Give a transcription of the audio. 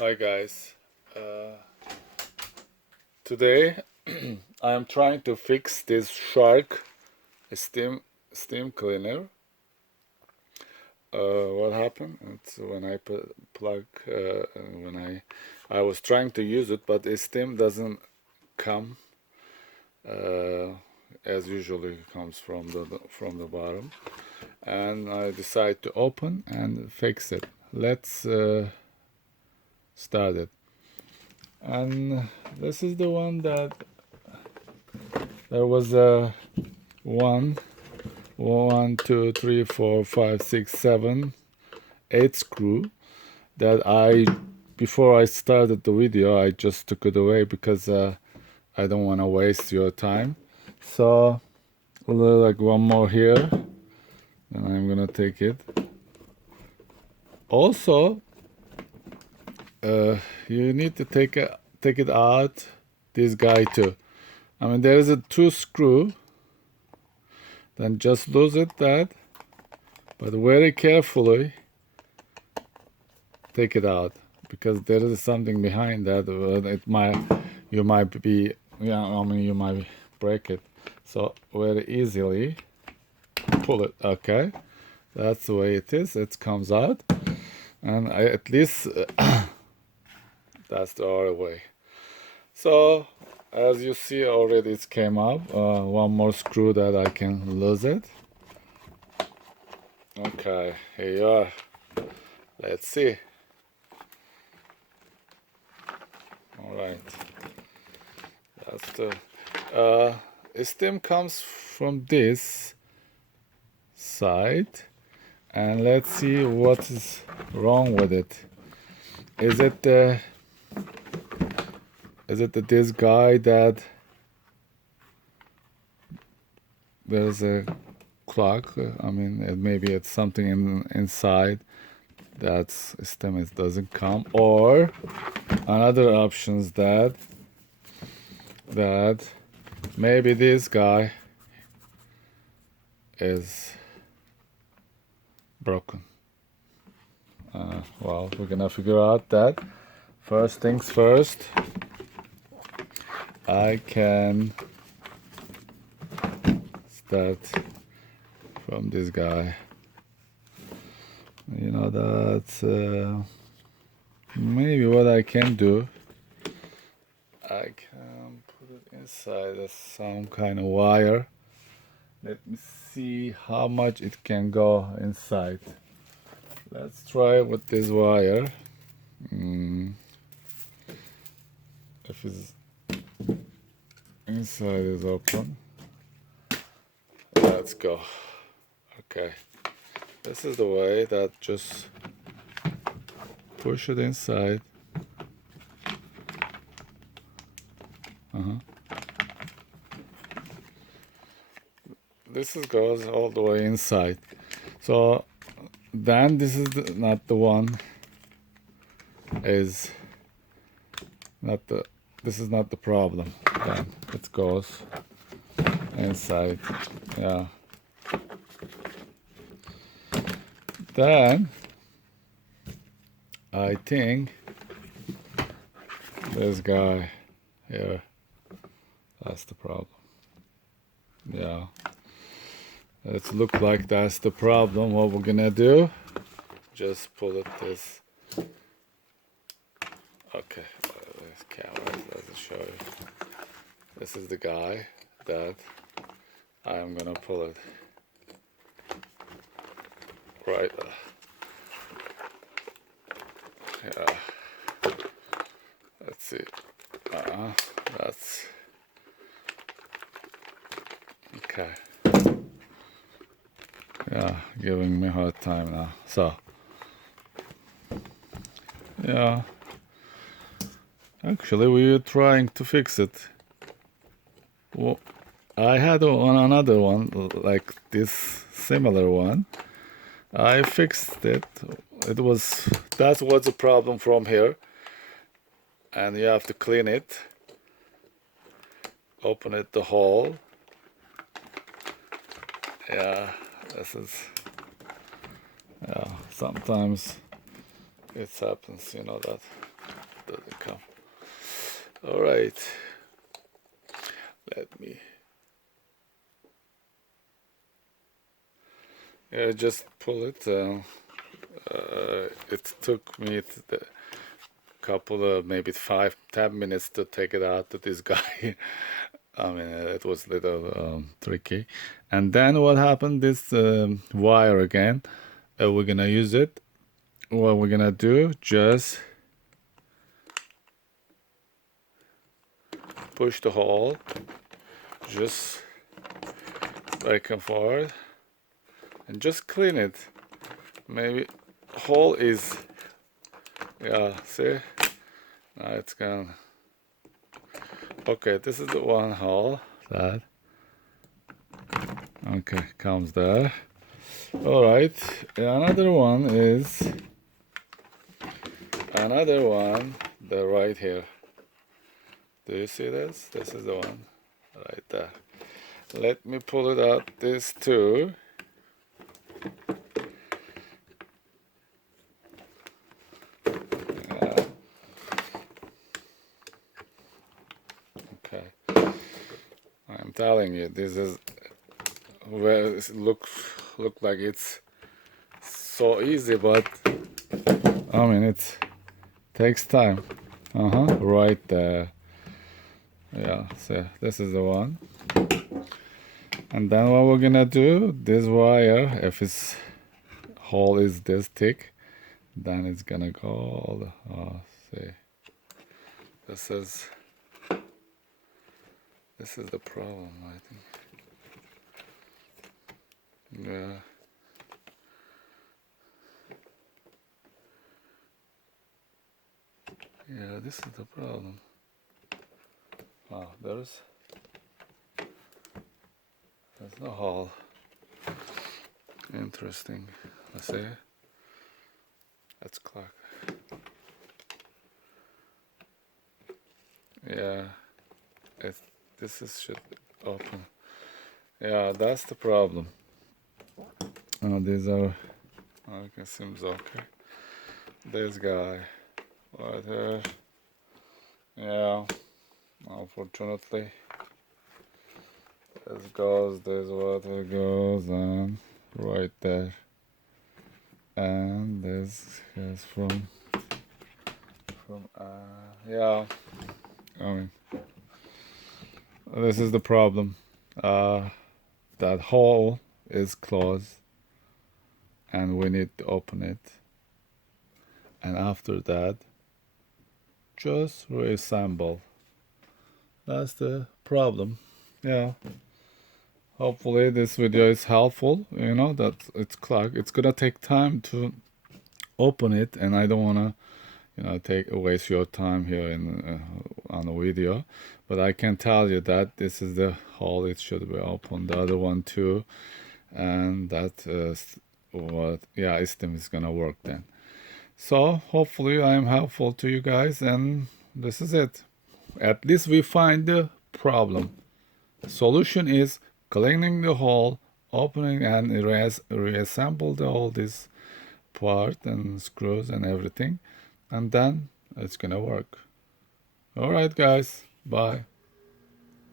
Hi guys. Uh, Today I am trying to fix this Shark steam cleaner. What happened? It's when I plug when I was trying to use it, but the steam doesn't come uh, as usually comes from the bottom, and I decide to open and fix it. Let's start it. And this is the one that there was a one, two, three, four, five, six, seven, eight screw that before I started the video, I just took it away because I don't want to waste your time. So like one more here, and I'm gonna take it. Also, you need to take it out. This guy too. I mean, there is a two screw. Then just lose it but very carefully take it out, because there is something behind that. You might be, yeah, I mean, you might break it. So very easily pull it. Okay, that's the way it is. It comes out, and at least that's the other way. So as you see already, it came up. One more screw that I can lose it. Okay, here you are. Let's see. All right, that's the steam comes from this side, and let's see what is wrong with it. Is it this guy that there's a clock? I mean, maybe it's something inside that steam doesn't come, or another options that maybe this guy is broken. Well, we're gonna figure out that. First things first, I can start from this guy. You know, that's maybe what I can do. I can put it inside some kind of wire. Let me see how much it can go inside. Let's try with this wire. If it's inside is open, let's go. Okay, this is the way that just push it inside. This goes all the way inside. So then this is not the one. This is not the problem. Then it goes inside. Yeah. Then I think this guy here, that's the problem. Yeah. It looks like that's the problem. What we're gonna do, just pull it this. Okay, this camera doesn't show you. This is the guy that I'm gonna pull it right. Yeah. Let's see. That's okay. Yeah, giving me a hard time now. So yeah, actually we were trying to fix it. Well, I had another one like this, similar one. I fixed it. That was the problem from here, and you have to clean it. Open it the hole. Yeah, this is. Yeah, sometimes it happens, you know that. come. All right, let me just pull it. It took me the couple of maybe 5-10 minutes to take it out to this guy. I mean, it was a little tricky. And then what happened, this wire again, we're gonna use it. What we're gonna do, just push the hole, just back and forth, and just clean it. Maybe hole is, yeah, see? Now it's gone. Okay, this is the one hole that, okay, comes there. All right, another one is, the right here. Do you see this? This is the one right there. Let me pull it out, this too. Yeah. Okay. I'm telling you, this is where it look like it's so easy, but I mean it takes time. Right there. Yeah, so this is the one. And then what we're gonna do, this wire, if its hole is this thick, then it's gonna go all the, oh, see, this is the problem, I think. Yeah. Yeah, this is the problem. Oh, there's no hole. Interesting. Let's see. Let's clock. Yeah, this should open. Yeah, that's the problem. These are, okay, seems okay. This guy right here. Yeah, unfortunately. This water goes, and right there. And this is from yeah, I mean, this is the problem. That hole is closed and we need to open it, and after that just reassemble. That's the problem. Yeah, hopefully this video is helpful. You know that it's clogged. It's gonna take time to open it, and I don't wanna, you know, waste your time here in on the video, but I can tell you that this is the hole. It should be open. The other one too, and that what, yeah, system is gonna work then. So hopefully I am helpful to you guys, and this is it. At least we find the problem. Solution is cleaning the hole, opening and reassemble all this part and screws and everything, and then it's gonna work. All right, guys, bye.